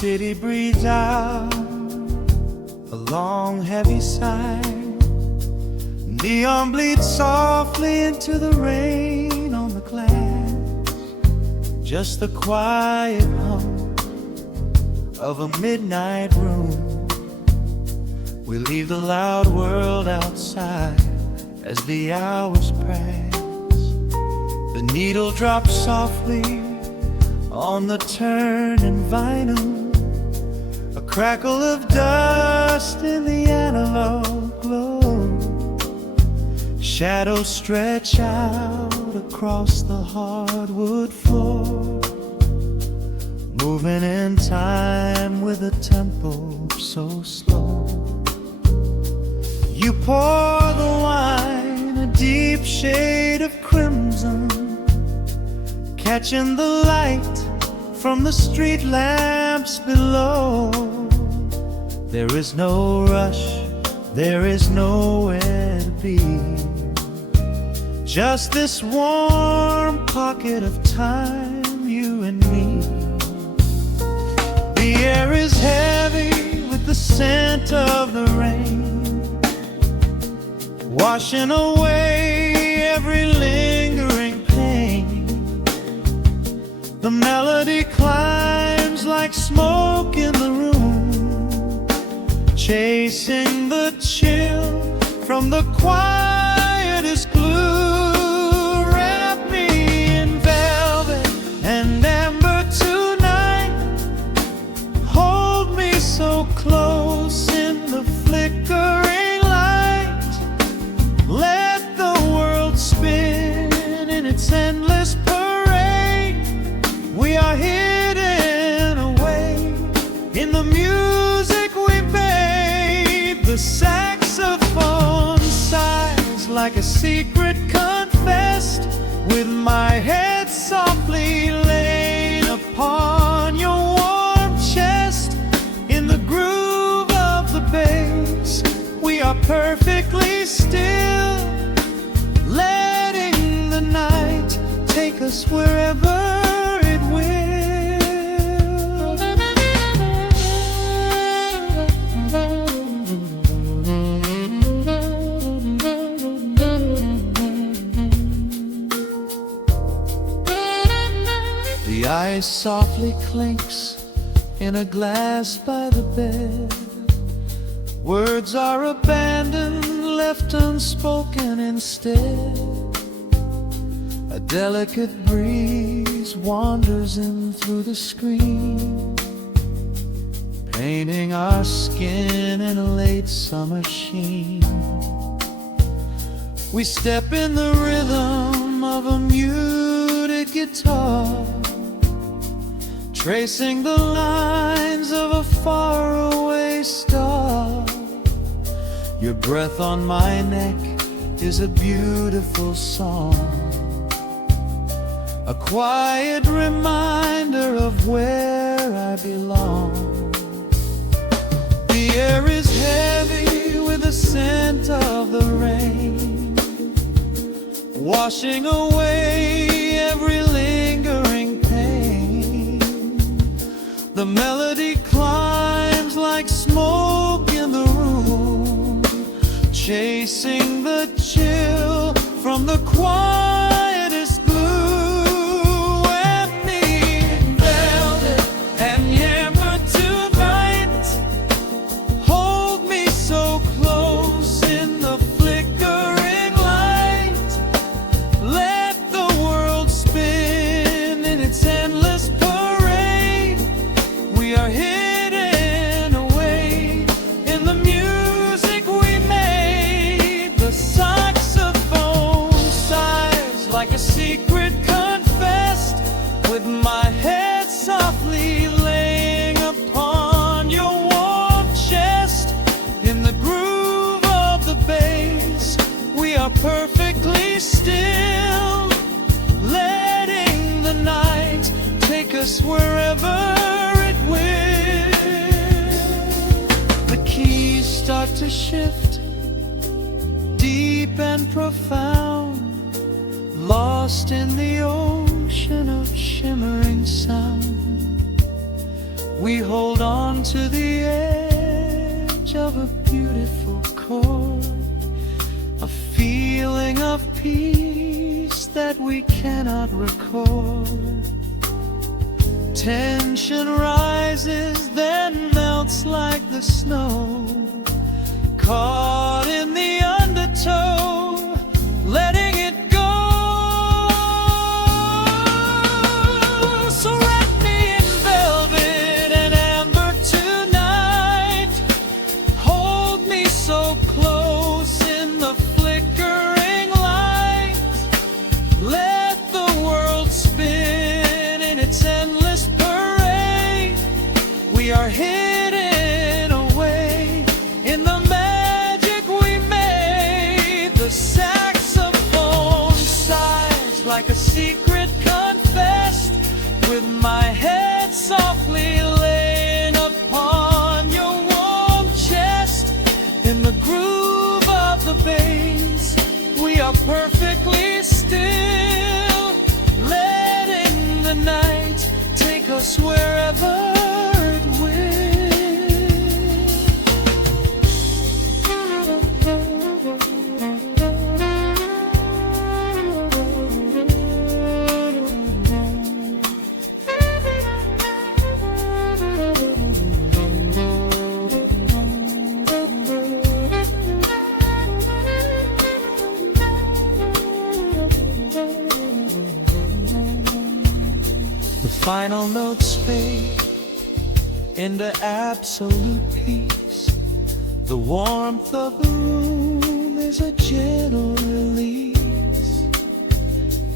city breathes out a long heavy sigh. Neon bleeds softly into the rain on the glass. Just the quiet hum of a midnight room. We leave the loud world outside as the hours pass. The needle drops softly on the turning vinyl. A crackle of dust in the analog glow. Shadows stretch out across the hardwood floor, moving in time with a tempo so slow. You pour the wine, a deep shade of crimson, catching the light from the street lamps below. There is no rush, there is nowhere to be. Just this warm pocket of time, you and me. The air is heavy with the scent of the rain, washing away every lingering pain. The melody climbs like smoke in the room, chasing the chill from the quietest glue. Wrap me in velvet and amber tonight. Hold me so close in the flickering light. Let the world spin in its endless parade. We are hidden away in the music we made. The saxophone sighs like a secret confessed, with my head softly laid upon your warm chest. In the groove of the bass, we are perfectly still, letting the night take us wherever it will. The ice softly clinks in a glass by the bed. Words are abandoned, left unspoken instead. A delicate breeze wanders in through the screen, painting our skin in a late summer sheen. We step in the rhythm of a muted guitar, tracing the lines of a faraway star. Your breath on my neck is a beautiful song, a quiet reminder of where I belong. The air is heavy with the scent of the rain, washing away every lingering pain. The melody climbs like smoke in the room, chasing the chill from the quietest glue. Wrap me in velvet and amber tonight. Hold me so close in the flickering light. Let the world spin in its endless parade. We are hidden away in the music we made. The saxophone sighs like a secret confessed, with my head softly laying upon your warm chest. In the groove of the bass, we are perfectly still, letting the night take us wherever it will. The keys start to shift, deep and profound, lost in the ocean of shimmering sound. We hold on to the edge of a beautiful chord, a feeling of peace that we cannot record. Tension rises, then melts like the snow, caught in the undertow, letting it go. So wrap me in velvet and amber tonight, hold me so close in the flickering light, let the world spin in its endless parade. We are hidden away in the magic we made. The saxophone sighs like a secret confessed, with my head softly laying upon your warm chest. In the groove of the bass, we are perfectly still, letting the night take us wherever it will. The final notes fade into absolute peace. The warmth of the room is a gentle release,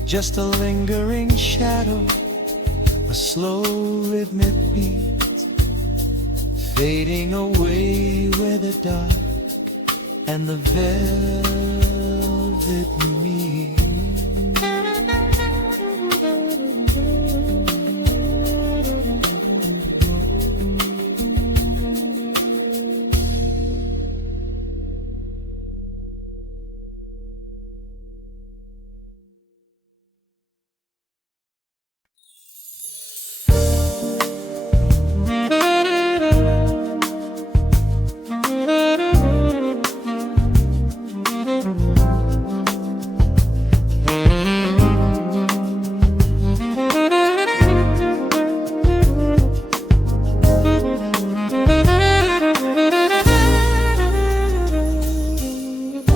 just a lingering shadow, a slow rhythmic beat, fading away where the dark and the velvet meet.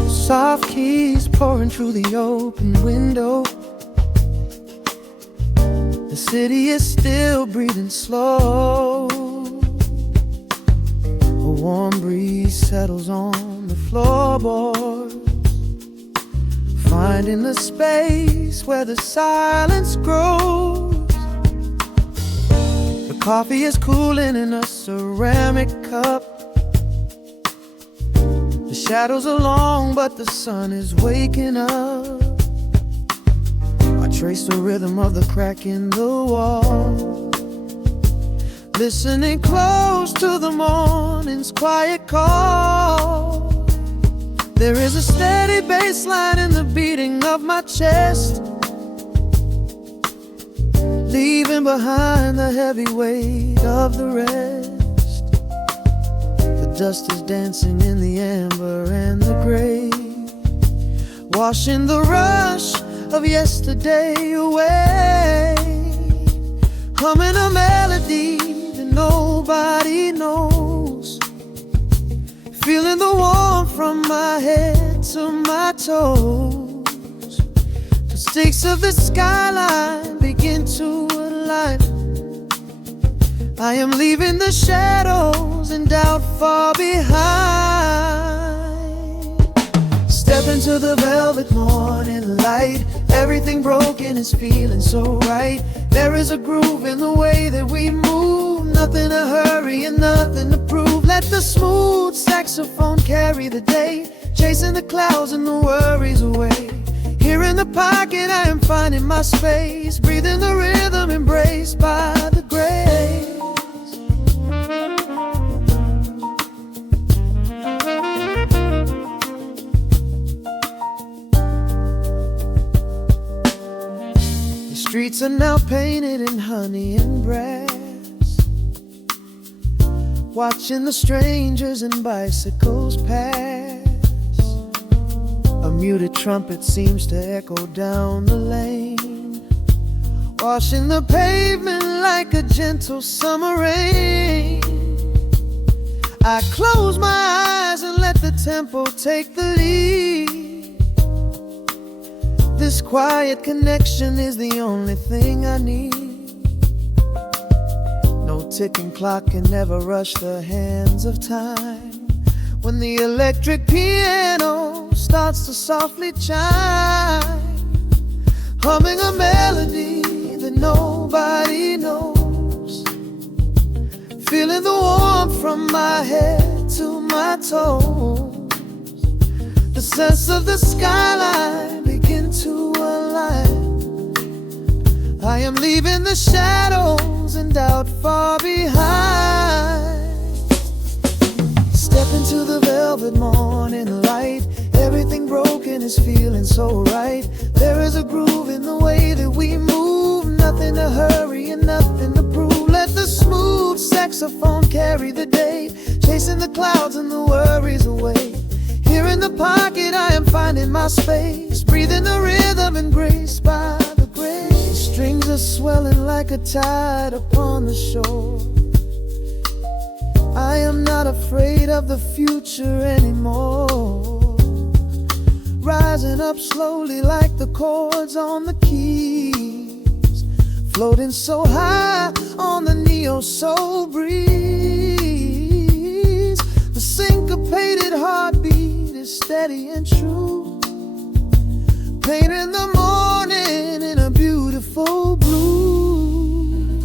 Soft keys pouring through the open window. The city is still breathing slow. A warm breeze settles on the floorboards, finding the space where the silence grows. The coffee is cooling in a ceramic cup. The shadows are long, but the sun is waking up. I trace the rhythm of the crack in the wall, listening close to the morning's quiet call. There is a steady bass line in the beating of my chest, leaving behind the heavy weight of the rest. The dust is dancing in the amber and the gray, washing the rush of yesterday away. Humming a melody that nobody knows, feeling the warmth from my head to my toes. The stakes of the skyline begin to align. I am leaving the shadows and doubt far behind. Step into the velvet morning light. Everything broken is feeling so right. There is a groove in the way that we move, nothing to hurry and nothing to prove. Let the smooth saxophone carry the day, chasing the clouds and the worries away. Here in the pocket I am finding my space, breathing the rhythm embraced by the grace. The streets are now painted in honey and brass. watching the strangers and bicycles pass. A muted trumpet seems to echo down the lane, washing the pavement like a gentle summer rain. I close my eyes and let the tempo take the lead. This quiet connection is the only thing I need. No ticking clock can ever rush the hands of time. When the electric piano starts to softly chime, humming a melody that nobody knows, feeling the warmth from my head to my toes. The sense of the skyline begin to align. I am leaving the shadows and doubt far behind. Step into the velvet morning light. Everything broken is feeling so right. There is a groove in the way that we move. Nothing to hurry and nothing to prove. Let the smooth saxophone carry the day, chasing the clouds and the worries away. Here in the pocket I am finding my space, breathing the rhythm and grace by the grace. Strings are swelling like a tide upon the shore. I am not afraid of the future anymore. Rising up slowly like the chords on the keys, floating so high on the neo-soul breeze. The syncopated heartbeat is steady and true, painting the morning in a beautiful blue.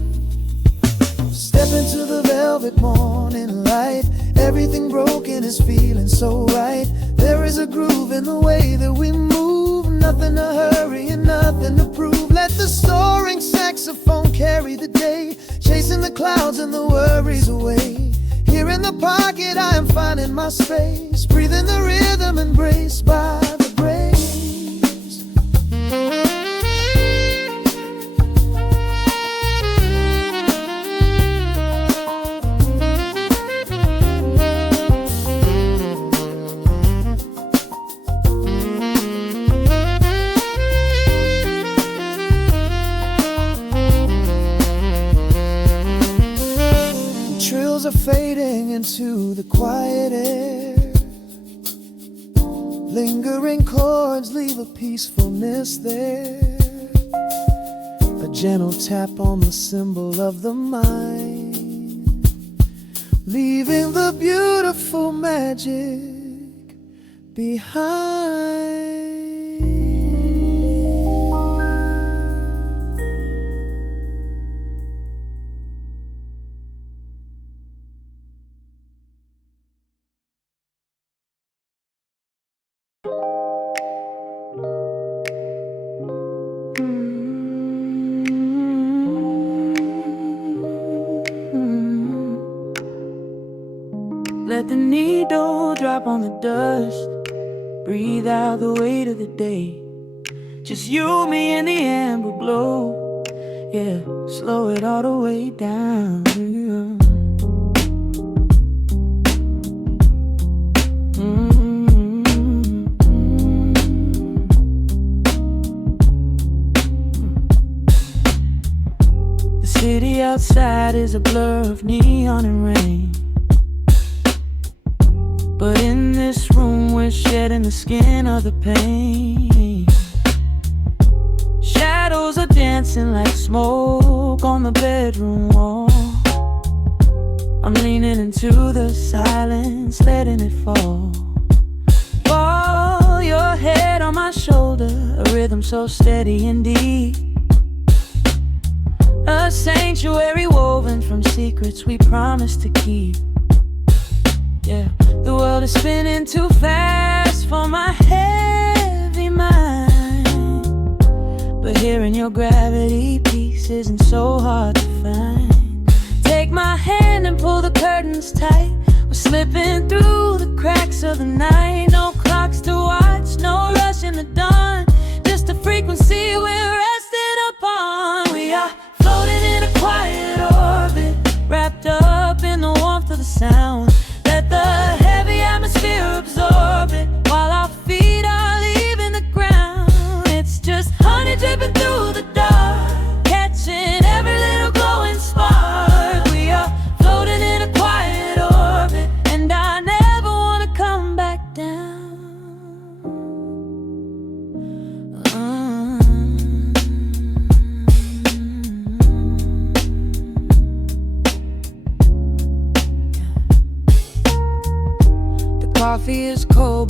Step into the velvet morning light. Everything broken is feeling so right. There is a groove in the way that we move. Nothing to hurry and nothing to prove. Let the soaring saxophone carry the day, chasing the clouds and the worries away. Here in the pocket I am finding my space, breathing the rhythm embraced by the grace. Trills are fading into the quiet air. Lingering chords leave a peacefulness there. A gentle tap on the cymbal of the mind, leaving the beautiful magic behind. Let the needle drop on the dust. Breathe out the weight of the day. Just you, me, and the amber glow. Yeah, slow it all the way down. The city outside is a blur of neon and rain, but in this room we're shedding the skin of the pain. Shadows are dancing like smoke on the bedroom wall. I'm leaning into the silence, letting it fall. Fall your head on my shoulder, a rhythm so steady and deep. A sanctuary woven from secrets we promised to keep. Yeah, the world is spinning too fast for my heavy mind, but hearing your gravity piece isn't so hard to find. Take my hand and pull the curtains tight. We're slipping through the cracks of the night. No clocks to watch, no rush in the dawn, just a frequency we're resting upon. We are floating in a quiet orbit, wrapped up in the warmth of the sound.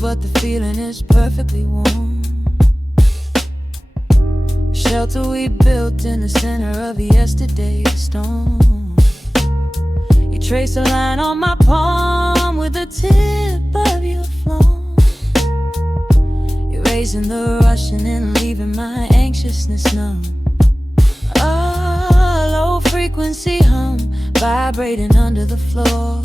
but the feeling is perfectly warm. Shelter we built in the center of yesterday's storm. You trace a line on my palm with the tip of your phone, erasing the rushing and leaving my anxiousness numb. A low frequency hum vibrating under the floor.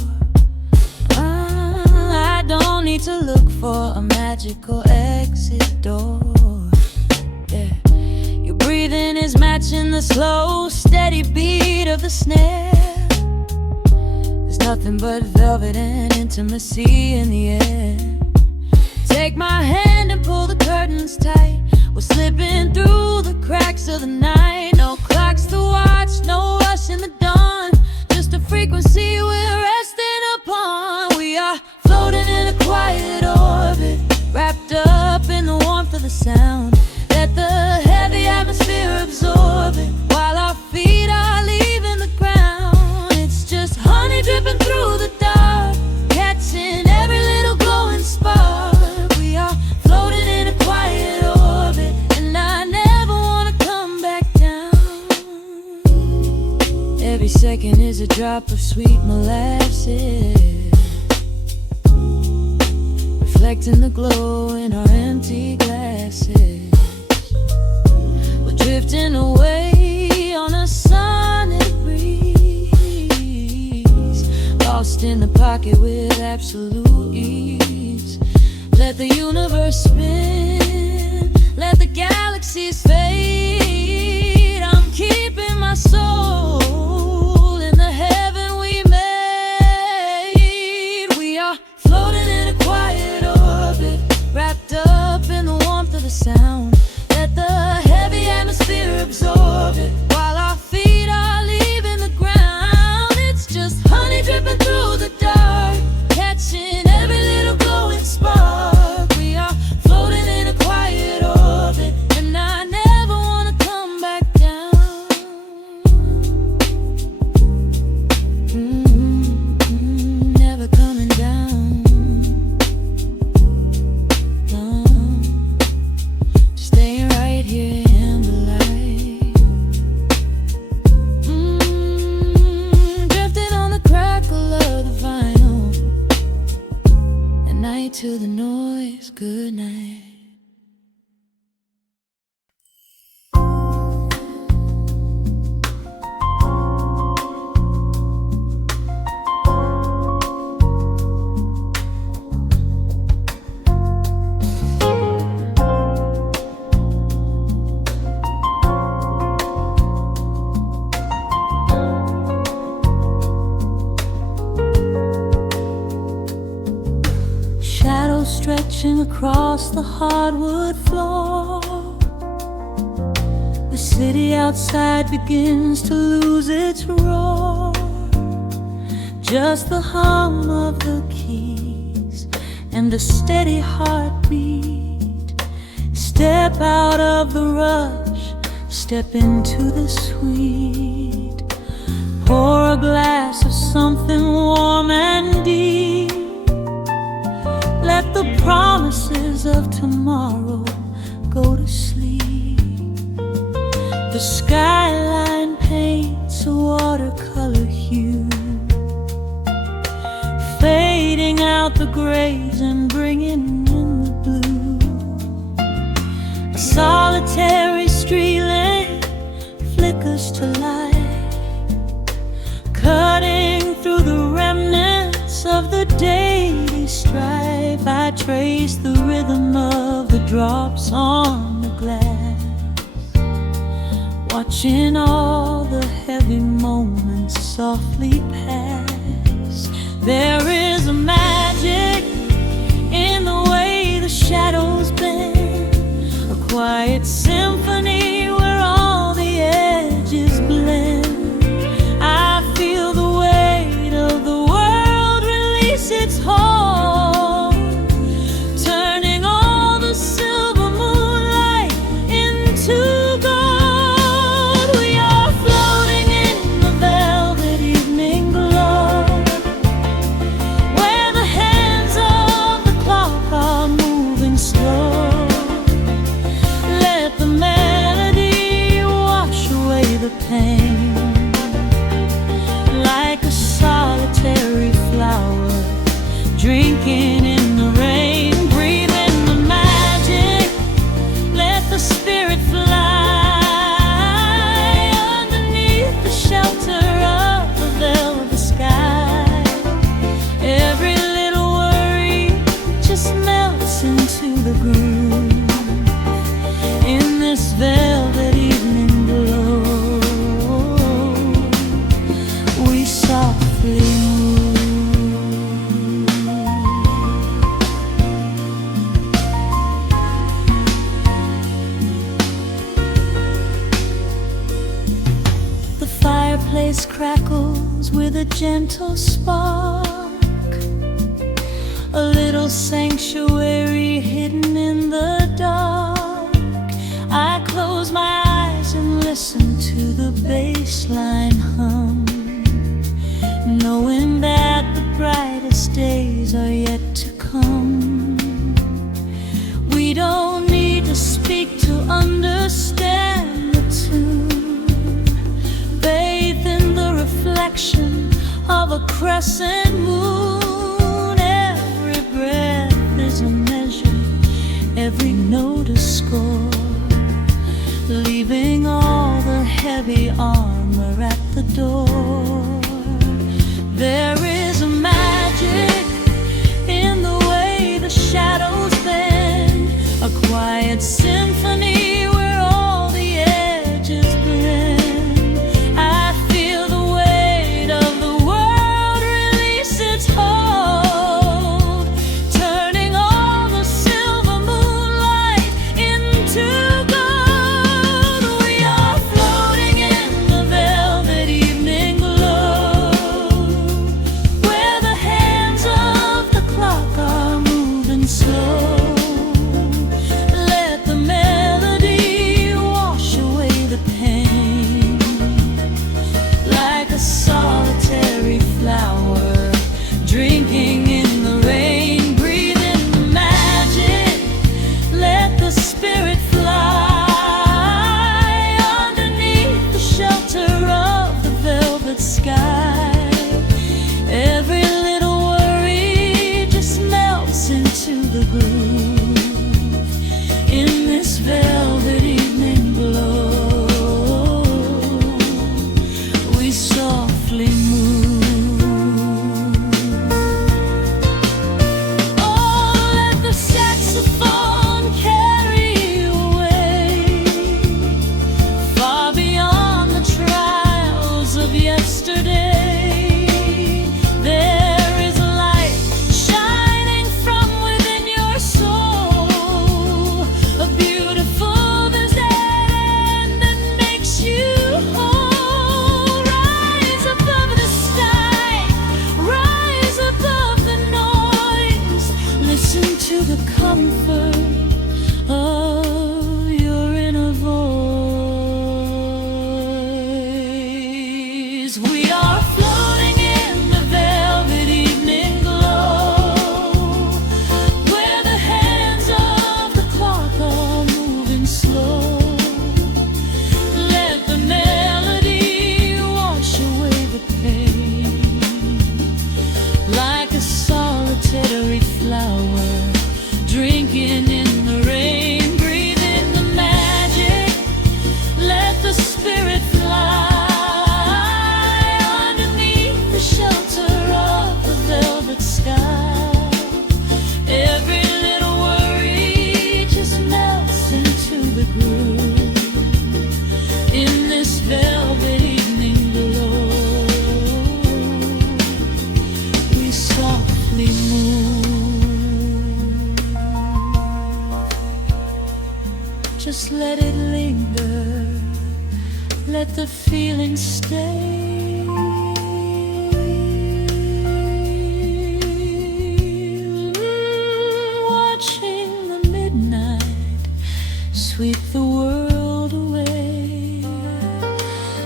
I don't need to look for a magical exit door. Yeah, your breathing is matching the slow, steady beat of the snare. There's nothing but velvet and intimacy in the air. Take my hand and pull the curtains tight. We're slipping through the cracks of the night. No clocks to watch, no rush in the dawn. Just a frequency we're resting upon. We are floating in a quiet orbit, wrapped up in the warmth of the sound. Let the heavy atmosphere absorb it, while our feet are leaving the ground. It's just honey dripping through the dark, catching every little glowing spark. We are floating in a quiet orbit, and I never wanna come back down. Every second is a drop of sweet molasses, reflecting the glow in our empty glasses. We're drifting away on a sonic breeze, lost in the pocket with absolute ease. Let the universe spin, let the galaxies fade. I'm keeping my soul in the heaven we made. We are floating in a quiet orbit, wrapped up in the warmth of the sound. Let the heavy atmosphere absorb it, while our feet are leaving the ground. It's just honey dripping through the dark, catching every little glowing spark. We are floating in a quiet orbit, and I never wanna come back down. Never coming down. No, staying right here in the light. Drifting on the crackle of the vinyl. At night to the noise, good night. Shadows stretching across the hardwood floor. The city outside begins to lose its roar. Just the hum of the keys and a steady heartbeat. Step out of the rush, step into the sweet. Pour a glass of something warm and deep. Let the promises of tomorrow go to sleep. The skyline paints a watercolor hue, fading out the grays and bringing in the blue. A solitary street lamp flickers to light, cutting through the remnants of the daily strife. I trace the rhythm of the drops on the glass, watching all the heavy moments softly pass. There is a magic in the way the shadows bend, a quiet symphony where all the edges blend. I feel the weight of the world release its hold, turning all the silver moonlight into gold. We are floating in the velvet evening glow, where the hands voice crackles with a gentle spark, a little sanctuary hidden in the dark. I close my eyes and listen to the bass line hum, knowing that the brightest days are yet to come. We don't need to speak to understand the tune, bathed in the reflection of a crescent moon. Every breath is a measure, every note a score, leaving all the heavy armor at the door. There is a magic in the way the shadows bend, a quiet symphony where all the edges blend. I feel the weight of the world release its hold, turning all the silver moonlight into gold. We are floating in the velvet evening glow, where the hands of the clock are moving slow. Let the melody wash away the pain, like a solitary flower drinking in the rain. Breathe in the magic, let the spirit fly underneath the shelter of the velvet sky. Every little worry just melts into the groove in this velvet evening glow. We softly move. Oh, let the saxophone carry you away, far beyond the trials of yesterday. There is a light shining from within your soul, a beautiful vision that makes you whole. Rise above the sky, rise above the noise, listen to the comfort of your inner voice. We are floating in the velvet evening glow, where the hands of the clock are moving slow. Let the melody wash away the pain, like a solitary flower drinking in the rain. Breathe in the magic, let the spirit fly underneath the shelter of the velvet sky. Every little worry just melts into the groove in this velvet evening glow. We softly move. Just let it linger, let the feeling stay. Watching the midnight sweep the world away,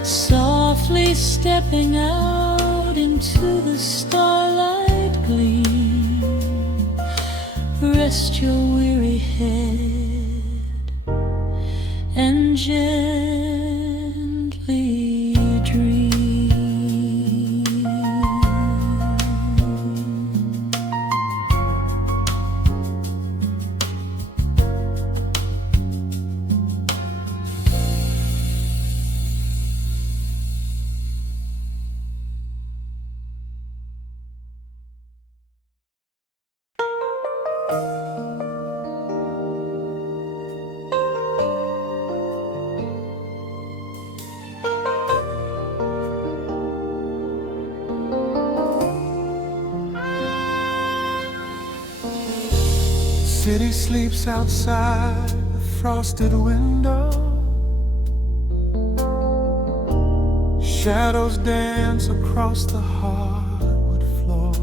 softly stepping out into the starlight gleam. Rest your weary head and gently dream. City sleeps outside the frosted window, Shadows dance across the hardwood floor.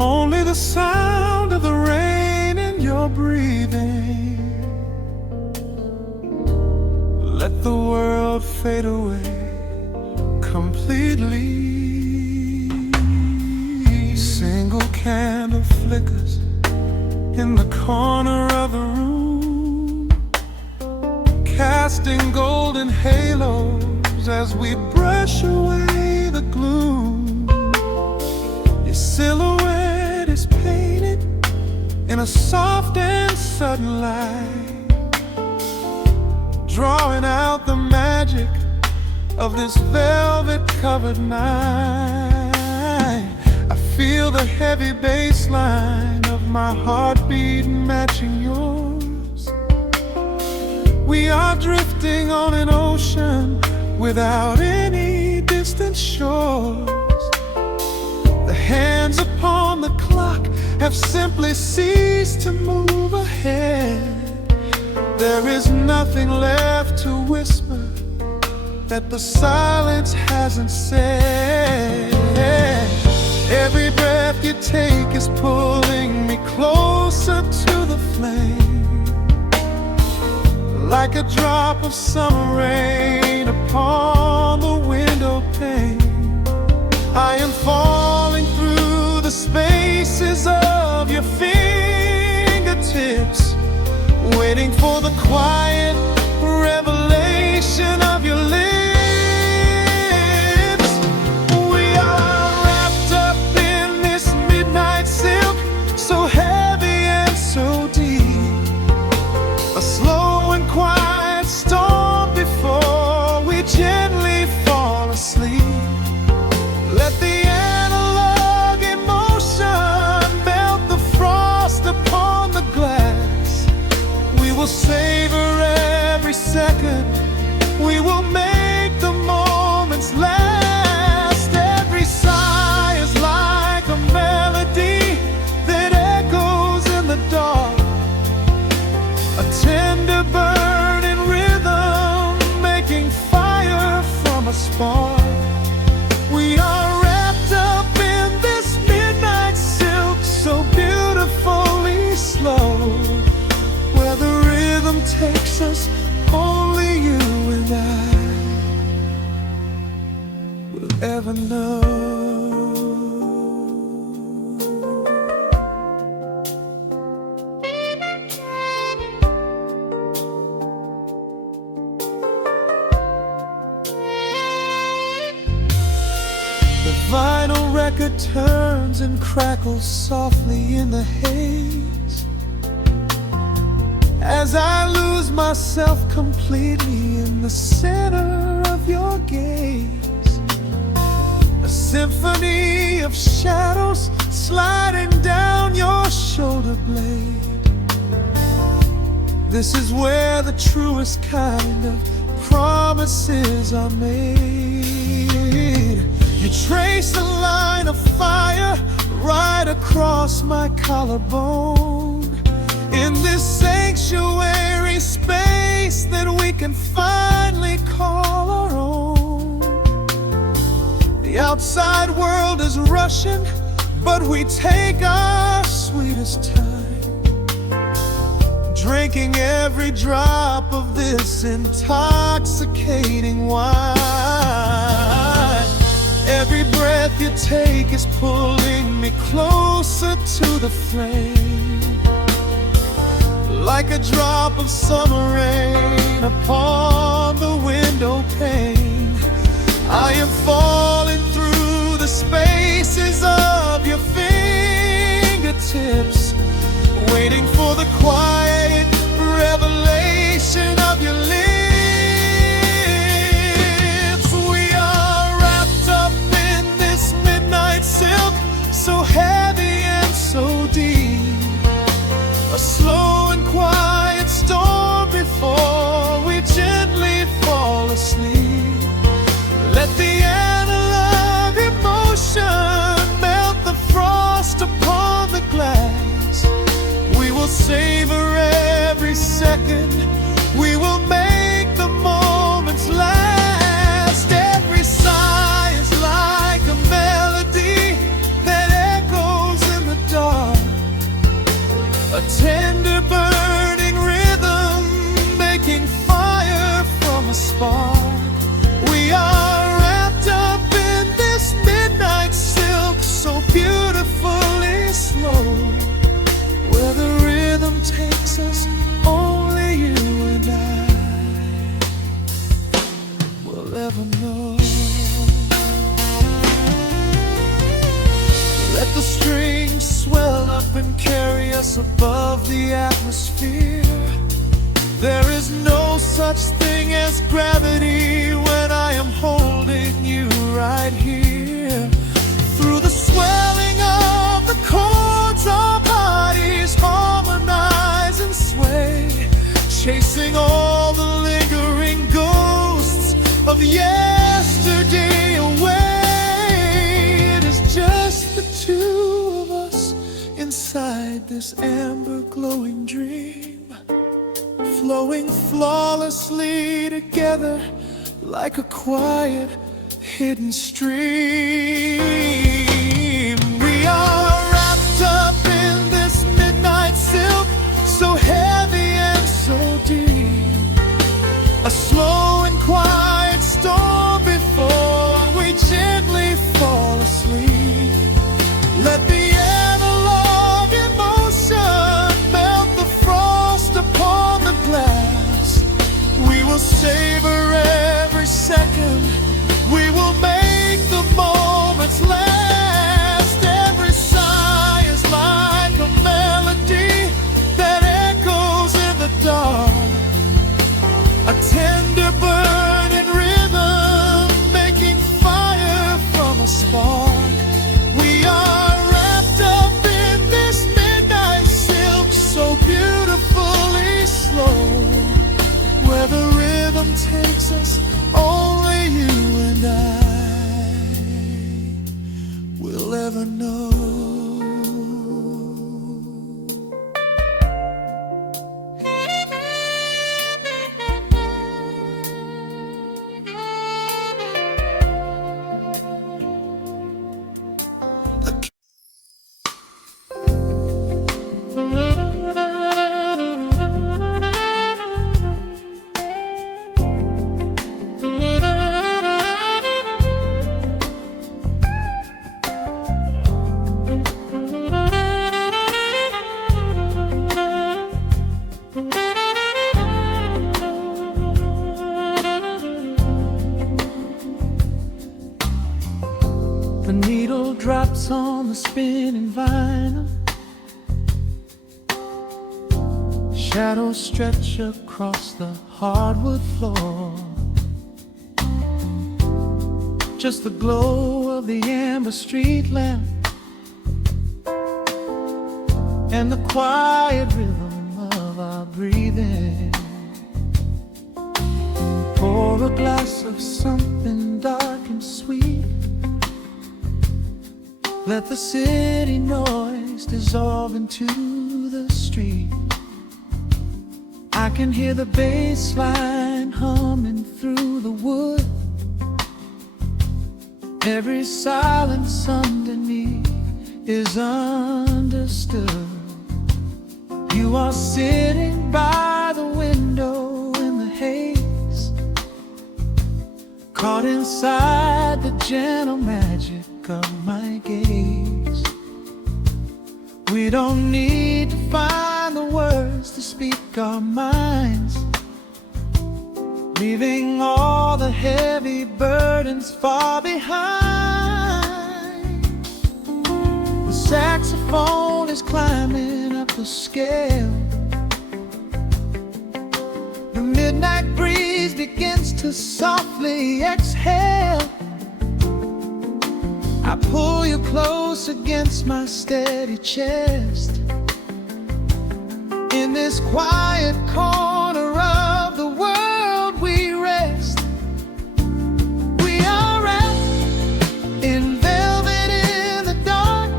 Only the sound of the rain in your breathing. Let the world fade away completely. Single candle flickers in the corner of the room, casting golden halos as we brush away the gloom. Your silhouette is painted in a soft and sudden light, drawing out the magic of this velvet-covered night. I feel the heavy bass line of my heartbeat matching yours. We are drifting on an ocean without any distant shores. The hands upon the clock have simply ceased to move ahead. There is nothing left to whisper that the silence hasn't said. Every breath you take is pulling me closer to the flame, like a drop of summer rain upon the window pane. I am falling through the spaces of your fingertips, waiting for the quiet revelation of your lips. We are wrapped up in this midnight silk, so heavy and so deep. A slow and quiet storm before we gently fall asleep. Let the analog emotion melt the frost upon the glass. We will savor every second. We will make the moments last. Every sigh is like a melody that echoes in the dark, a tender burning rhythm making fire from a spark. We are wrapped up in this midnight silk, so beautifully slow, where the rhythm takes us, only you and I will ever know. The vinyl record turns and crackles softly in the haze as I lose myself completely in the center of your gaze. A symphony of shadows sliding down your shoulder blade. This is where the truest kind of promises are made. You trace a line of fire right across my collarbone, in this sanctuary space that we can finally call our own. The outside world is rushing, but we take our sweetest time, drinking every drop of this intoxicating wine. Every breath you take is pulling me closer to the flame, like a drop of summer rain upon the window pane. I am falling through the spaces of your fingertips, waiting for the quiet revelation of your lips. We are wrapped up in this midnight silk, so heavy and so deep. A slow and quiet storm before we gently fall asleep. Let the analog emotion melt the frost upon the glass. We will savor every second. We will make the most a tender burning rhythm, making fire from a spark. We are wrapped up in this midnight silk, so beautifully slow, where the rhythm takes us, only you and I will ever know. Let the strings swell up and carry us above the atmosphere. There is no such thing as gravity when I am holding you right here. Through the swelling of the chords, our bodies harmonize and sway, chasing all the lingering ghosts of yesterday away. It is just the two of us inside this amber glowing dream, flowing flawlessly together like a quiet hidden stream. We are wrapped up in this midnight silk, so heavy and so deep, a slow and quiet storm before we gently fall asleep. Let the analog emotion melt the frost upon the glass. We will savor every second, we will make the moments last. Every sigh is like a melody that echoes in the dark, a tender burning rhythm, making fire from a spark. We are wrapped up in this midnight silk, so beautifully slow, where the rhythm takes us, only you and I will ever know. The needle drops on the spinning vinyl, shadows stretch across the hardwood floor. Just the glow of the amber street lamp and the quiet rhythm of our breathing. Pour a glass of something dark and sweet, let the city noise dissolve into the street. I can hear the bass line humming through the wood, every silence underneath is understood. You are sitting by the window in the haze, caught inside the gentle magic of my gaze. We don't need to find the words to speak our minds, leaving all the heavy burdens far behind. The saxophone is climbing up the scale, the midnight breeze begins to softly exhale. I pull you close against my steady chest. In this quiet corner of the world we rest. We are wrapped in velvet in the dark,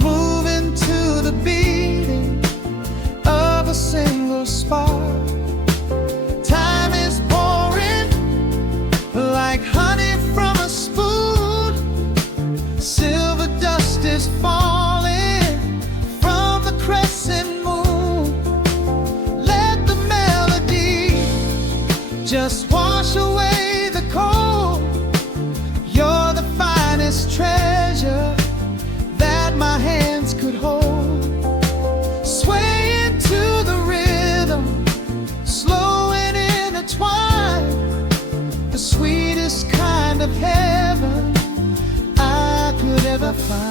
moving to the beating of a single spark. Time is pouring like honey from a spoon, silver dust is falling from the crescent just wash away the cold. You're the finest treasure that my hands could hold. Sway into the rhythm, slow and intertwined, the sweetest kind of heaven I could ever find.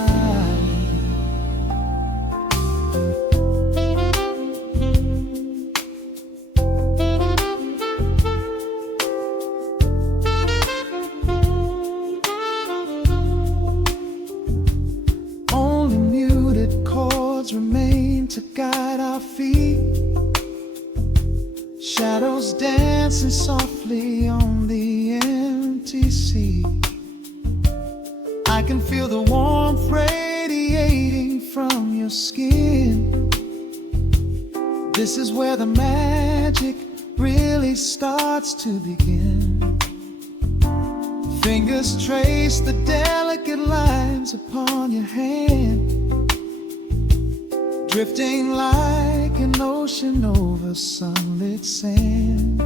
Only muted chords remain to guide our feet, shadows dancing softly on the empty sea. I can feel the warmth radiating from your skin. This is where the magic really starts to begin. Fingers trace the delicate lines upon your hand, drifting like an ocean over sunlit sand.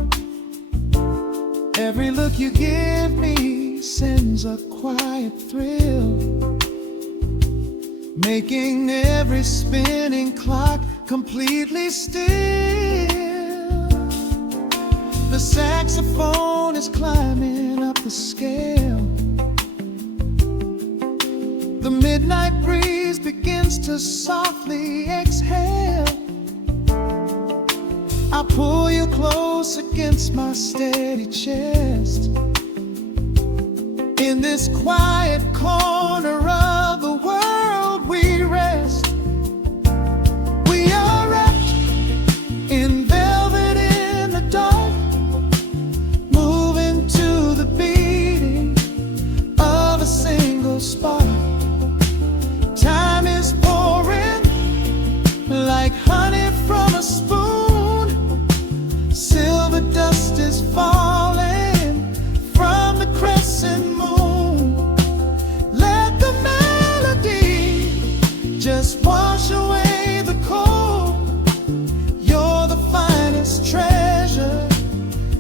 Every look you give me sends a quiet thrill, making every spinning clock completely still. The saxophone is climbing up the scale. The midnight breeze begins to softly exhale. I pull you close against my steady chest. In this quiet corner of the world we rest. We are wrapped in velvet in the dark, moving to the beating of a single spark. Time is pouring like honey from a spoon. Silver dust is falling from the crescent moon. Let the melody just wash away the cold. You're the finest treasure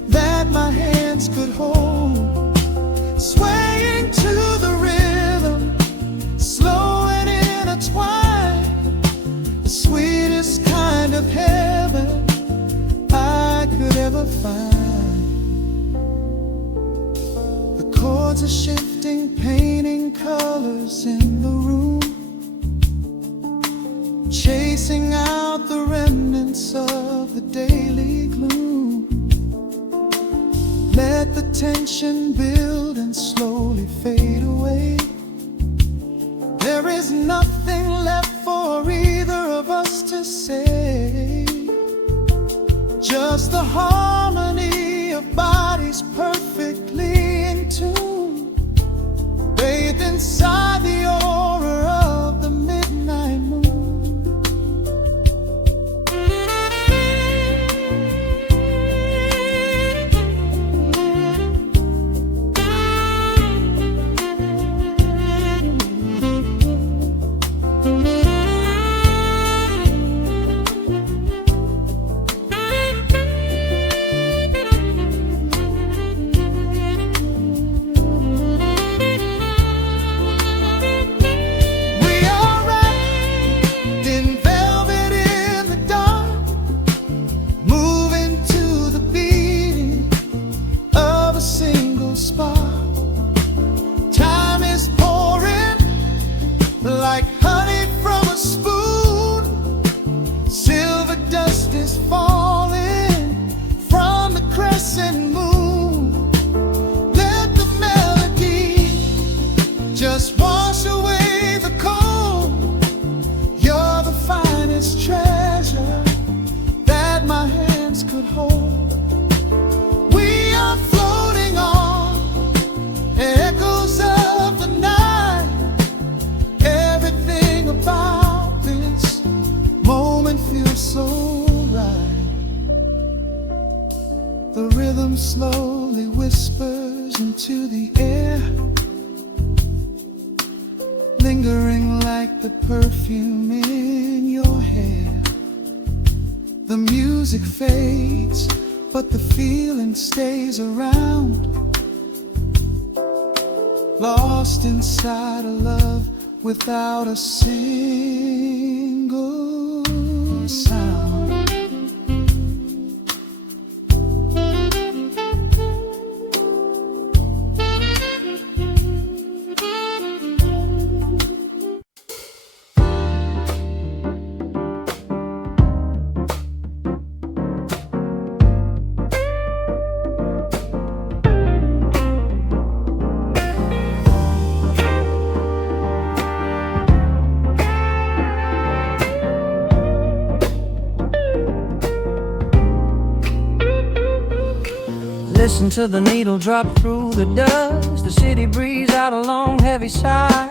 that my hands could hold. Swaying to the rhythm, slow and intertwined, the sweetest kind of heaven I could ever find. The chords are shifting, painting colors in the room, chasing out the remnants of the daily gloom. Let the tension build and slowly fade away. There is nothing left for either of us to say, just the harmony of bodies perfectly in tune, bathed inside the aura of the midnight moon. Like honey from a spoon, silver dust is falling from the crescent moon. Let the melody just wash away the cold. You're the finest treasure that my hands could hold. We are floating on echoes of the night. Everything about this moment feels so right. The rhythm slowly whispers into the air, lingering like the perfume in your hair. The music fades but the feeling stays around. Lost inside a love without a single sound. Listen to the needle drop through the dust. The city breeze out a long heavy sigh.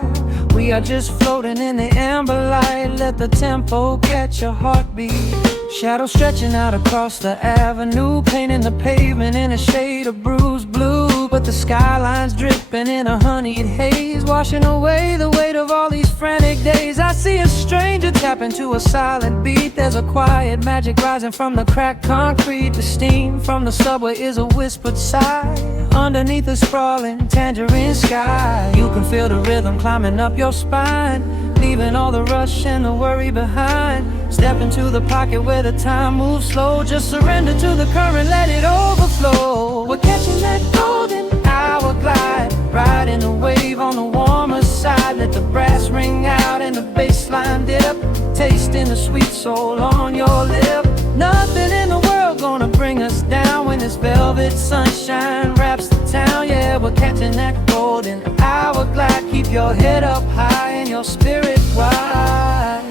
We are just floating in the amber light. Let the tempo catch your heartbeat. Shadows stretching out across the avenue, painting the pavement in a shade of bruised blue. But the skyline's dripping in a honeyed haze, washing away the weight of all these frantic days. I see a stranger tap into a silent beat. There's a quiet magic rising from the cracked concrete. The steam from the subway is a whispered sigh underneath the sprawling tangerine sky. You can feel the rhythm climbing up your spine, leaving all the rush and the worry behind. Step into the pocket where the time moves slow. Just surrender to the current, let it overflow. We're catching that golden hour glide, riding a wave on the warmer side. Let the brass ring out and the bass line dip, tasting the sweet soul on your lip. Nothing in the world gonna bring us down when this velvet sunshine wraps the town. Yeah, we're catching that golden hour glide. Keep your head up high and your spirit wide.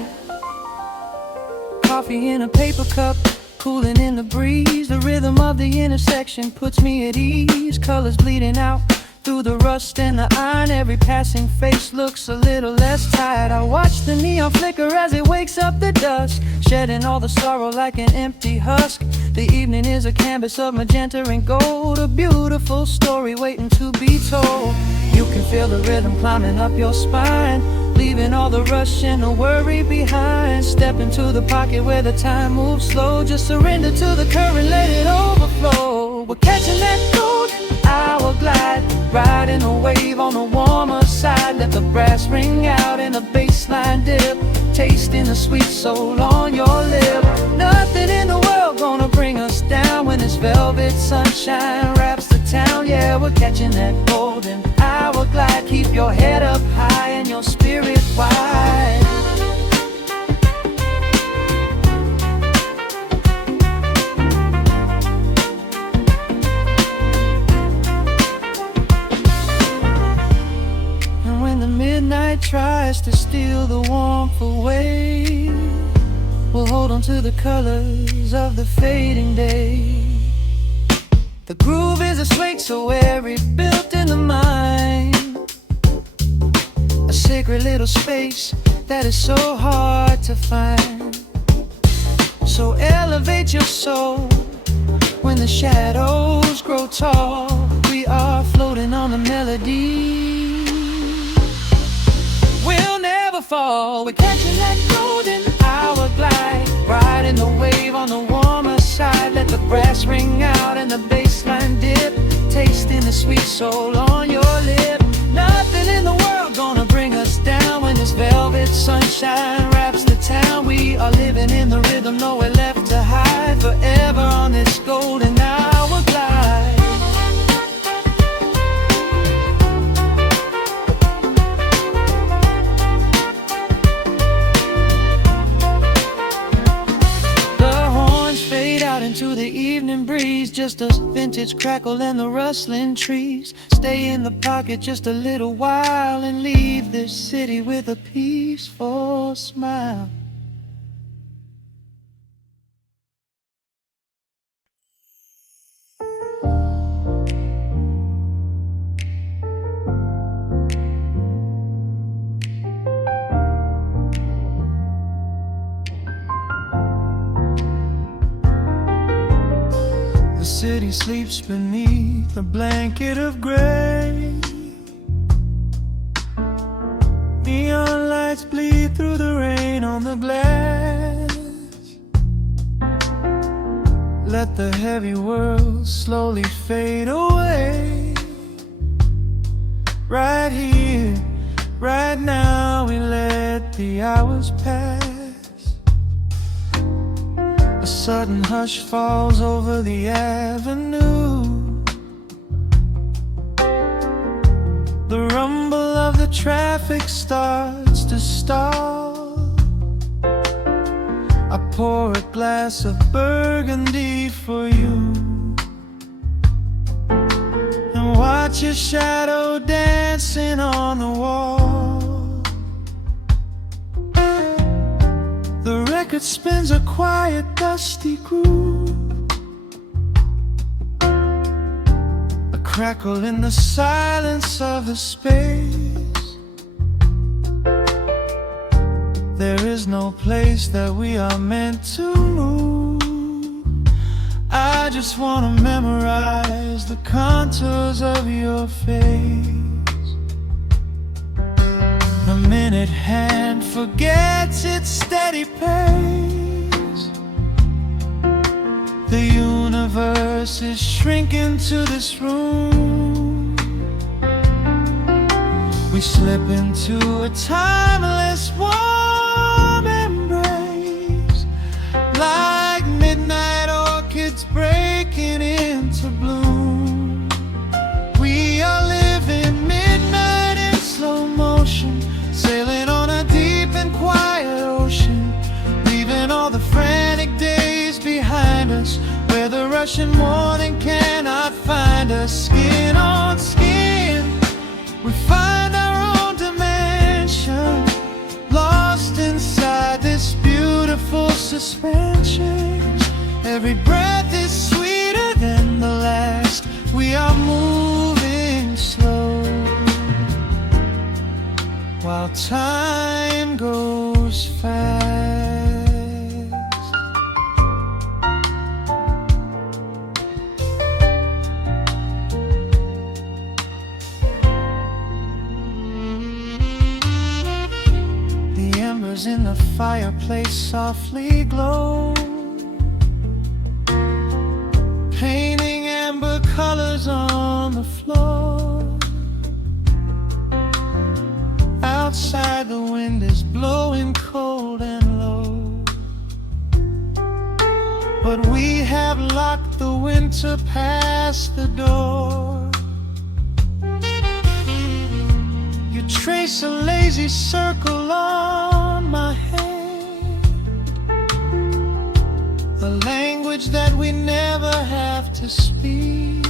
Coffee in a paper cup, cooling in the breeze. The rhythm of the intersection puts me at ease. Colors bleeding out through the rust and the iron. Every passing face looks a little less tired. I watch the neon flicker as it wakes up the dusk, shedding all the sorrow like an empty husk. The evening is a canvas of magenta and gold, a beautiful story waiting to be told. You can feel the rhythm climbing up your spine, leaving all the rush and the worry behind. Step into the pocket where the time moves slow. Just surrender to the current, let it overflow. We're catching that golden hour glide, riding a wave on the warmer side. Let the brass ring out and the bass line dip, tasting the sweet soul on your lip. Nothing in the world gonna bring us down when this velvet sunshine wraps the town. Yeah, we're catching that golden hour glide. Keep your head up high and your spirit wide. And when the midnight tries to steal the warmth away, we'll hold on to the colors of the fading day. The groove is a slate so airy, built in the mind, a sacred little space that is so hard to find. So elevate your soul when the shadows grow tall. We are floating on the melody, we'll never fall. We're catching that golden hour glide, riding the wave on the warmer side. Let the brass ring out and the bass line dip, tasting the sweet soul on your lip. Nothing in the world gonna bring us down when this velvet sunshine wraps the town. We are living in the rhythm, nowhere left to hide, forever on this golden hour glide. Into the evening breeze, just a vintage crackle and the rustling trees. Stay in the pocket just a little while and leave this city with a peaceful smile. The city sleeps beneath a blanket of gray. Neon lights bleed through the rain on the glass. Let the heavy world slowly fade away. Right here, right now, we let the hours pass. A sudden hush falls over the avenue. The rumble of the traffic starts to stall. I pour a glass of burgundy for you and watch your shadow dancing on the wall. The record spins a quiet, dusty groove, a crackle in the silence of the space. There is no place that we are meant to move. I just wanna memorize the contours of your face. The minute hand forgets its steady pace. The universe is shrinking to this room. We slip into a timeless warm embrace, like midnight orchids breaking into bloom. We are living midnight in slow motion, sailing on a deep and quiet ocean, leaving all the frantic days behind us, where the rushing morning cannot find us. Skin on skin, we find our own dimension, lost inside this beautiful suspension. Every breath is sweeter than the last. We are moving slow, while time goes fast. In the fireplace softly glow, painting amber colors on the floor. Outside the wind is blowing cold and low, but we have locked the winter past the door. You trace a lazy circle on my hand, a language that we never have to speak.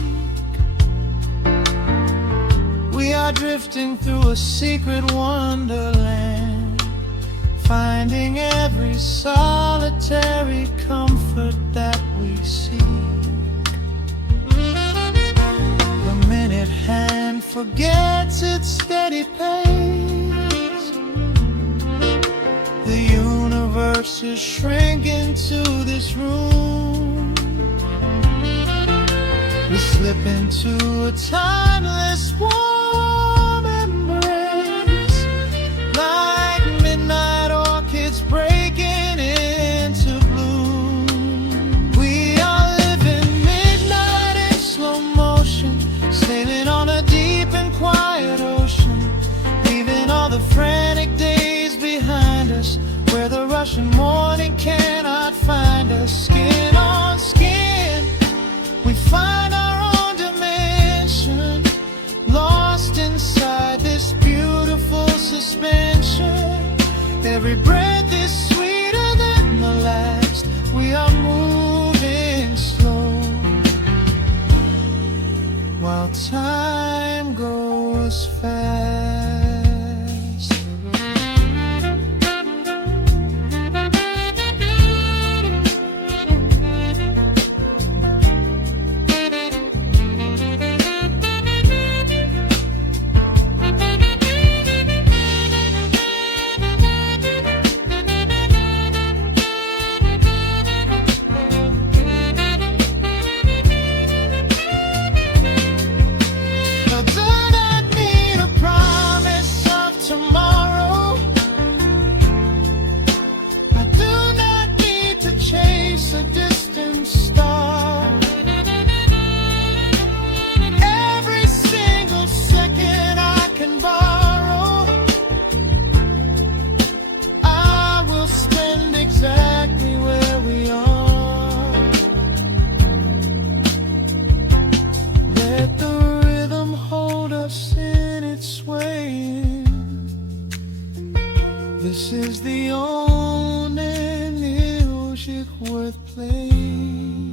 We are drifting through a secret wonderland, finding every solitary comfort that we seek. The minute hand forgets its steady pace. The universe is shrinking to this room. We slip into a timeless warm embrace, like midnight orchids breaking into bloom. We are living midnight in slow motion, sailing on a deep and quiet ocean, leaving all the frantic days behind us, where the rushing morning cannot find us. Skin on skin, we find our own dimension, lost inside this beautiful suspension. Every breath is sweeter than the last. We are moving slow, while time goes fast. worth playing.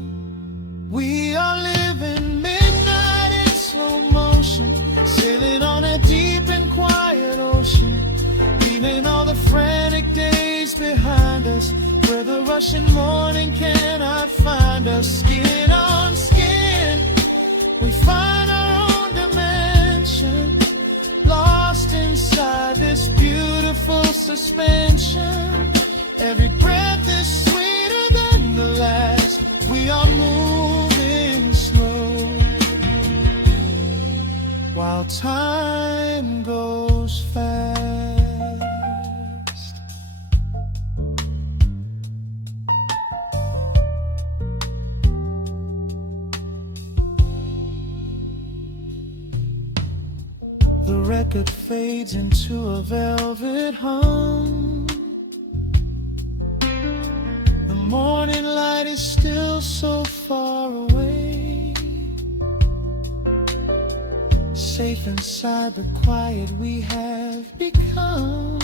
We are living midnight in slow motion, sailing on a deep and quiet ocean, leaving all the frantic days behind us, where the rushing morning cannot find us. Skin on skin, we find our own dimension, lost inside this beautiful suspension. Every breath is sweeter than the last. We are moving slow, while time goes fast. The record fades into a velvet hum. The morning light is still so far away, safe inside the quiet we have become.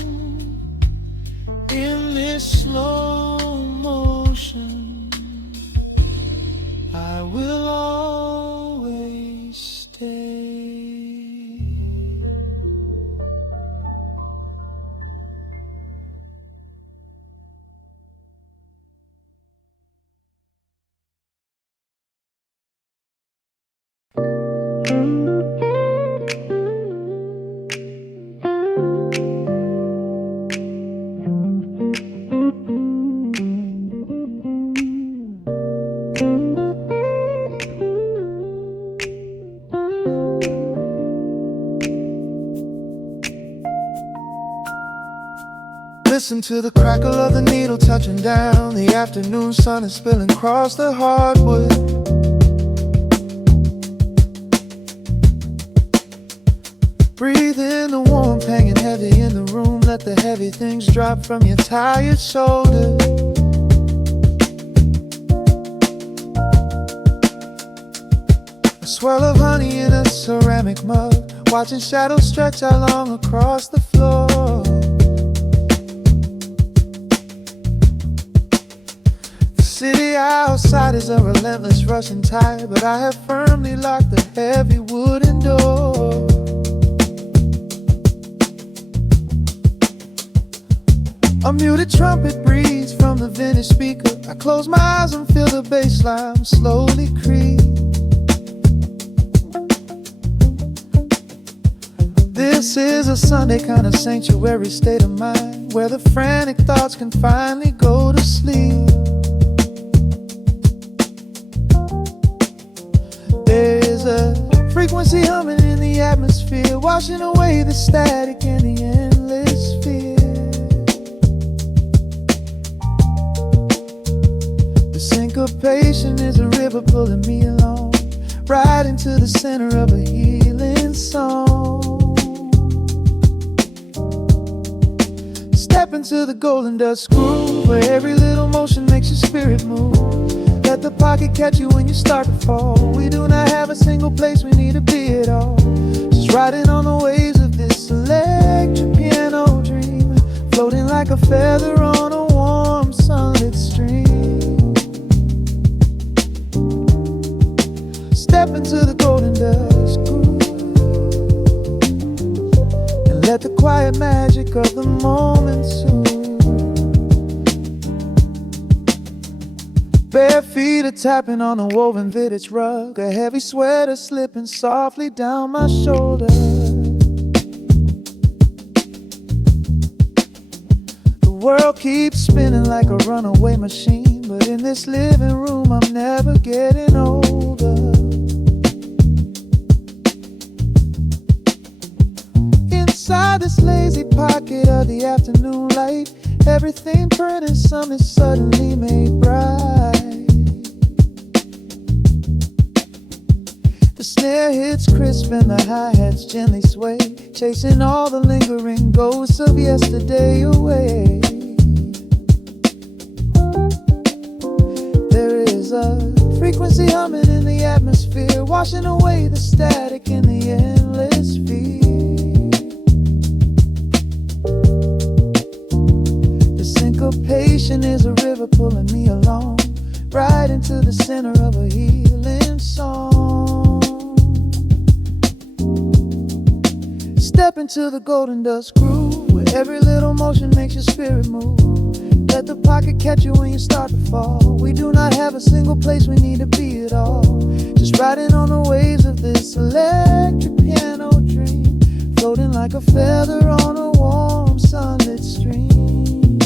In this slow motion, I will always stay. Listen to the crackle of the needle touching down. The afternoon sun is spilling across the hardwood. Breathe in the warmth hanging heavy in the room. Let the heavy things drop from your tired shoulders. A swirl of honey in a ceramic mug, watching shadows stretch out long across the floor. City outside is a relentless rushing tide, but I have firmly locked the heavy wooden door. A muted trumpet breathes from the vintage speaker. I close my eyes and feel the bass line slowly creep. This is a Sunday kind of sanctuary state of mind, where the frantic thoughts can finally go to sleep. There's a frequency humming in the atmosphere, washing away the static and the endless fear. The syncopation is a river pulling me along, right into the center of a healing song. Step into the golden dust groove, where every little motion makes your spirit move. Let the pocket catch you when you start to fall. We do not have a single place we need to be at all. Just riding on the waves of this electric piano dream, floating like a feather on a warm sunlit stream. Step into the golden dust groove, and let the quiet magic of the moment soothe. Bare feet are tapping on a woven vintage rug, a heavy sweater slipping softly down my shoulder. The world keeps spinning like a runaway machine, but in this living room I'm never getting older. Inside this lazy pocket of the afternoon light, everything burning, something suddenly made bright. The snare hits crisp and the hi-hats gently sway, chasing all the lingering ghosts of yesterday away. There is a frequency humming in the atmosphere, washing away the static in the endless fear. The syncopation is a river pulling me along, right into the center of a healing song. Step into the golden dust groove, where every little motion makes your spirit move. Let the pocket catch you when you start to fall. We do not have a single place we need to be at all. Just riding on the waves of this electric piano dream, floating like a feather on a warm sunlit stream.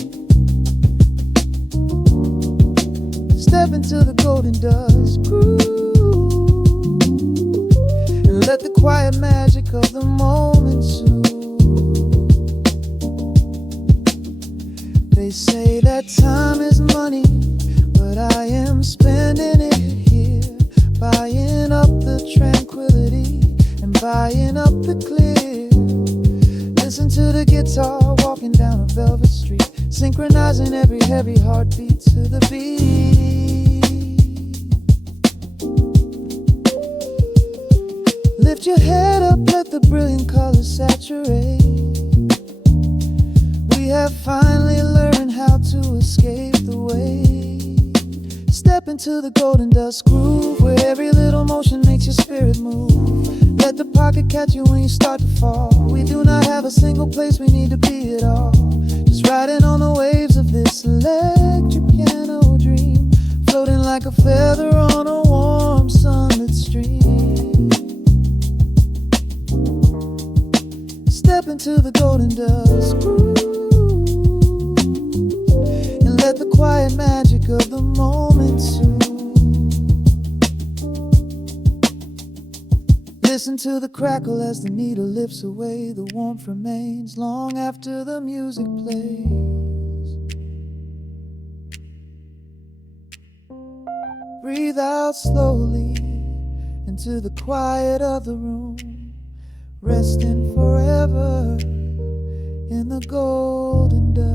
Step into the golden dust groove and let the quiet magic of the moment soothe. They say that time is money, but I am spending it here, buying up the tranquility and buying up the clear. Listen to the guitar walking down a velvet street, synchronizing every heavy heartbeat to the beat. Lift your head up, let the brilliant colors saturate. We have finally learned how to escape the weight. Step into the golden dust groove, where every little motion makes your spirit move. Let the pocket catch you when you start to fall. We do not have a single place we need to be at all. Just riding on the waves of this electric piano dream, floating like a feather on a warm sunlit stream. Step into the golden dust groove and let the quiet magic of the moment soothe. Listen to the crackle as the needle lifts away. The warmth remains long after the music plays. Breathe out slowly into the quiet of the room, resting forever in the golden dust.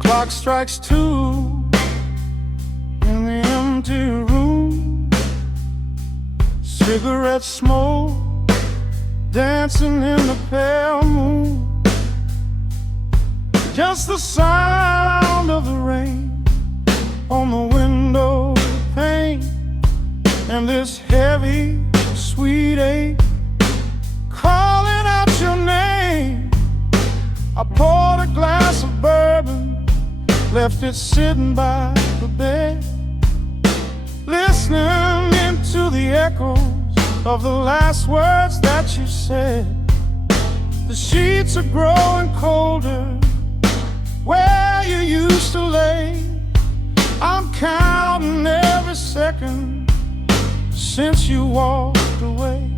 Clock strikes 2 in the empty room. Cigarette smoke dancing in the pale moon. Just the sound of the rain on the window pane, and this heavy, sweet ache calling out your name. I poured a glass of bourbon, left it sitting by the bed, listening into the echoes of the last words that you said. The sheets are growing colder where you used to lay. I'm counting every second since you walked away.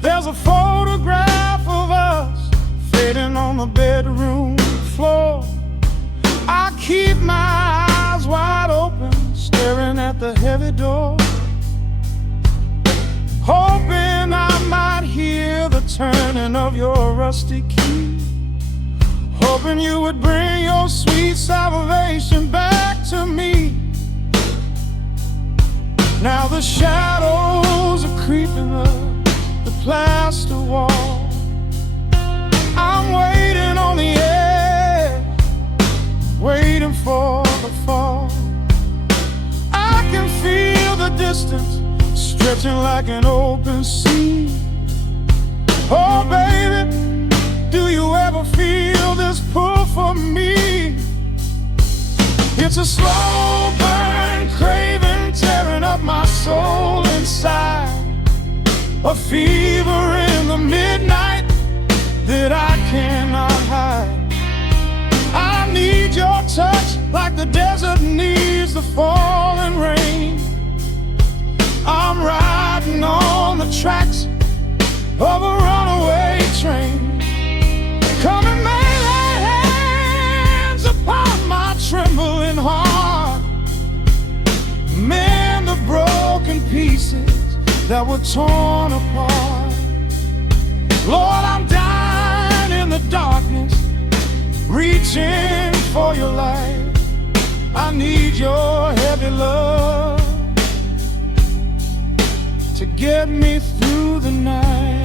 There's a photograph of us fading on the bedroom floor. I keep my eyes wide open, staring at the heavy door, hoping I might hear the turning of your rusty key, hoping you would bring your sweet salvation back to me. Now the shadows are creeping up the plaster wall. I'm waiting on the edge, waiting for the fall. I can feel the distance stretching like an open sea. Oh baby, do you ever feel this pull for me? It's a slow burn craving tearing up my soul inside, a fever in the midnight that I can't tracks of a runaway train. Come and lay hands upon my trembling heart, mend the broken pieces that were torn apart. Lord, I'm dying in the darkness, reaching for your light. I need your heavy love to get me through the night.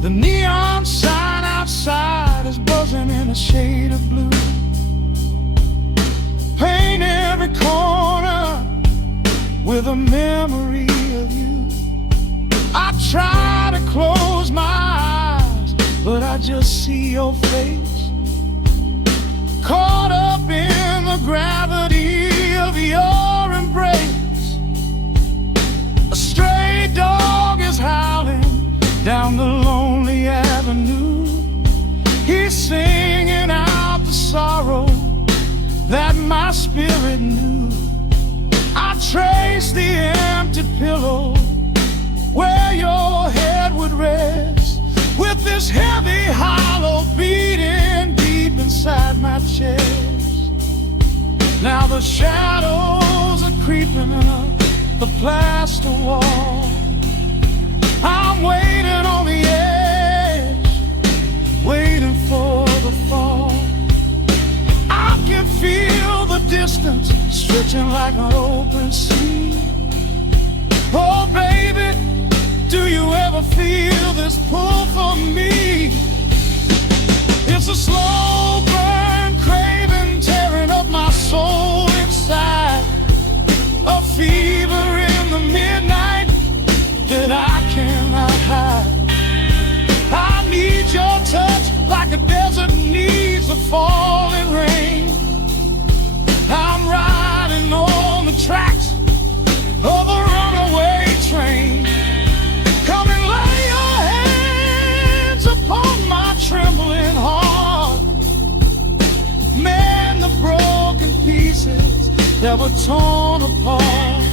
The neon sign outside is buzzing in a shade of blue. Paint every corner with a memory of you. I try to close my eyes, but I just see your face, caught up in the gravity of your embrace. A stray dog is howling down the lonely avenue. He's singing out the sorrow that my spirit knew. I trace the empty pillow where your head would rest, with this heavy hollow beating deep inside my chest. Now the shadows are creeping up the plaster wall. I'm waiting on the edge, waiting for the fall. I can feel the distance stretching like an open sea. Oh baby, do you ever feel this pull for me? It's a slow burn craving tearing up my soul inside, a fever in the midnight that I cannot hide. I need your touch like a desert needs a falling rain. I'm riding on the tracks of a runaway train. Come and lay your hands upon my trembling heart, mend the broken pieces that were torn apart.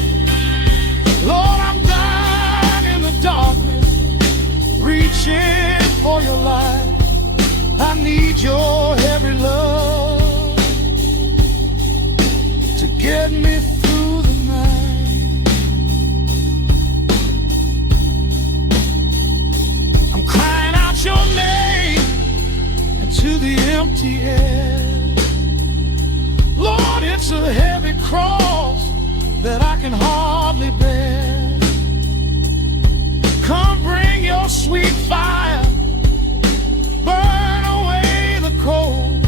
Lord, I'm dying in the darkness, reaching for your light. I need your heavy love to get me through the night. I'm crying out your name into the empty air. Lord, it's a heavy cross that I can hardly bear. Come bring your sweet fire, burn away the cold.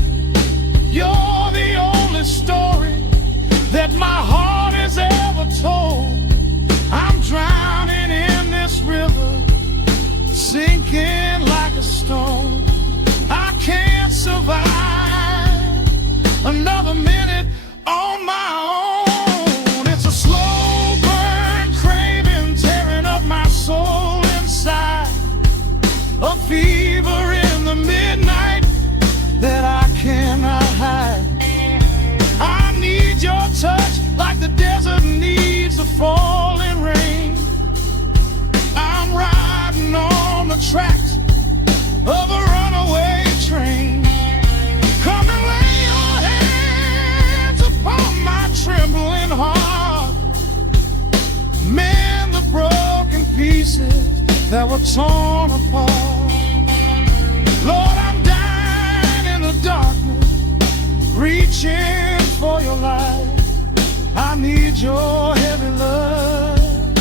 You're the only story that my heart has ever told. I'm drowning in this river, sinking like a stone. I can't survive another minute on my own. It's a slow burn craving tearing up my soul inside, a fever in the midnight that I cannot hide. I need your touch like the desert needs a falling rain. I'm riding on the tracks of a runaway train. Come and lay your hands upon my trembling heart, mend the broken pieces that were torn apart. Lord, I'm dying in the darkness, reaching for your light. I need your heavy love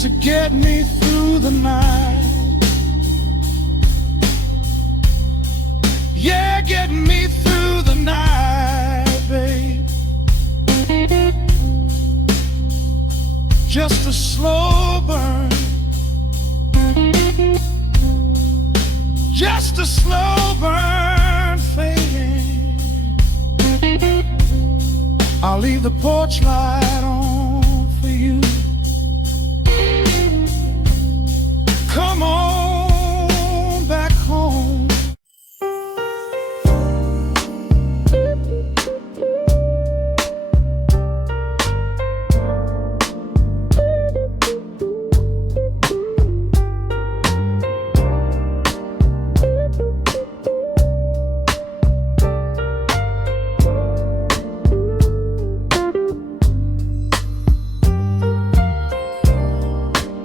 to get me through the night. Yeah, get me through the night, babe. Just a slow burn, just a slow burn fading. I'll I'll leave the porch light on for you. Come on back home.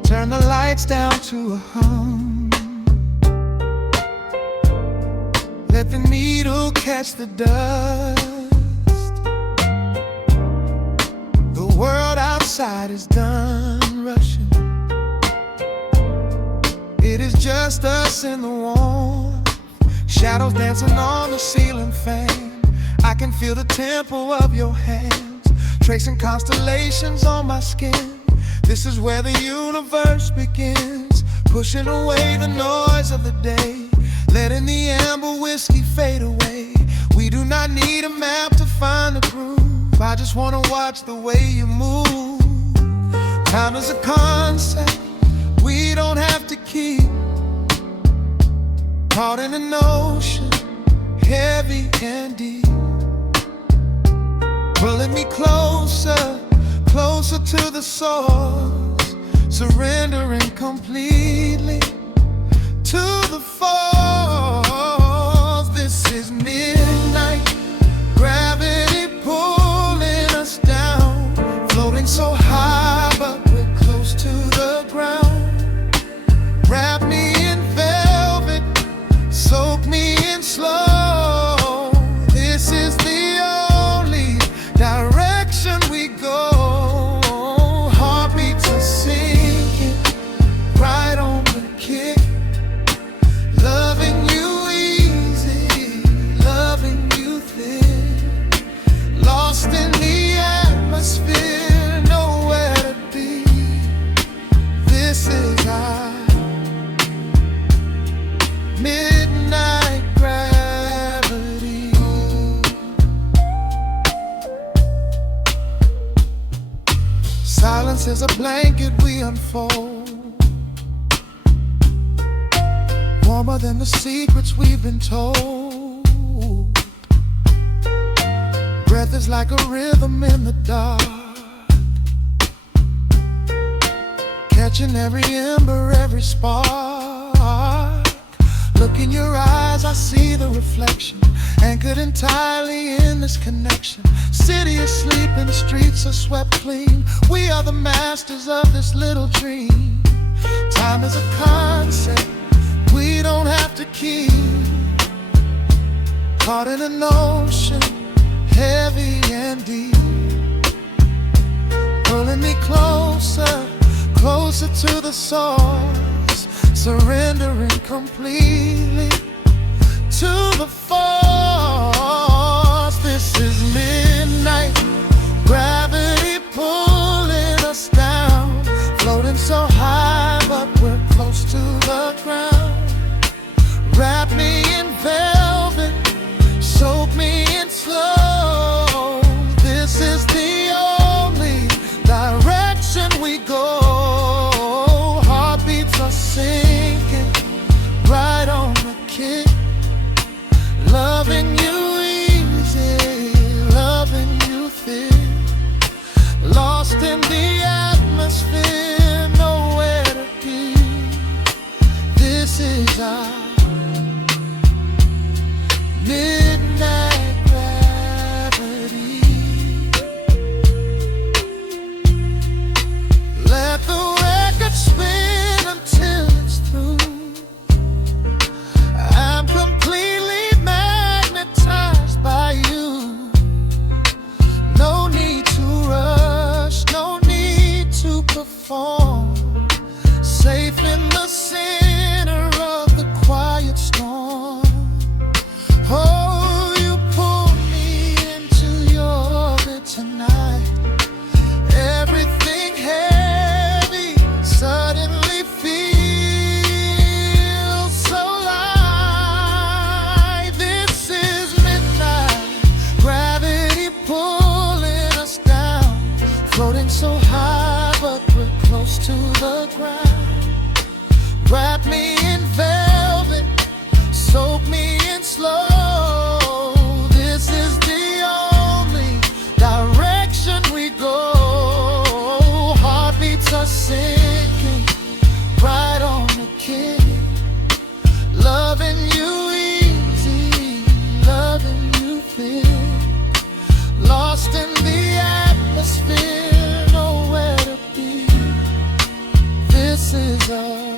Turn the lights down to a hum. Let the needle catch the dust. The world outside is done rushing. It is just us in the warmth. Shadows dancing on the ceiling fan. I can feel the tempo of your hands, tracing constellations on my skin. This is where the universe begins, pushing away the noise of the day, letting the amber whiskey fade away. We do not need a map to find the groove. I just wanna watch the way you move. Time is a concept we don't have to keep. Caught in an ocean, heavy and deep, pulling me closer, closer to the source, surrendering completely to the force. This is midnight, gravity pulling us down, floating so high but we're close to the ground. Wrap me in velvet, soak me in slow. This is the only direction we go. Midnight gravity. Silence is a blanket we unfold, warmer than the secrets we've been told. Breath is like a rhythm in the dark, catching every ember, every spark. Look in your eyes, I see the reflection, anchored entirely in this connection. City is sleeping, streets are swept clean. We are the masters of this little dream. Time is a concept we don't have to keep. Caught in an ocean, heavy and deep, pulling me closer, closer to the source, surrendering completely to the force. This is midnight, gravity pulling us down, floating so high but we're close to the ground. Wrap me in velvet, soak me in slow. This is the only direction we go. Heartbeats are sinking right on the kick. Loving you easy, loving you thick. Lost in the atmosphere, nowhere to be. This is our midnight gravity. Let the record spin until it's through. I'm completely magnetized by you. No need to rush, no need to perform. Safe in the center of the quiet storm. Oh, you pull me into your orbit tonight. Everything heavy suddenly feels so light. This is midnight, gravity pulling us the ground. Wrap me in velvet, soak me in slow. This is the only direction we go. Heartbeats are sinking right on the kick. Loving you easy, loving you thick. Lost in the atmosphere, nowhere to be. This is a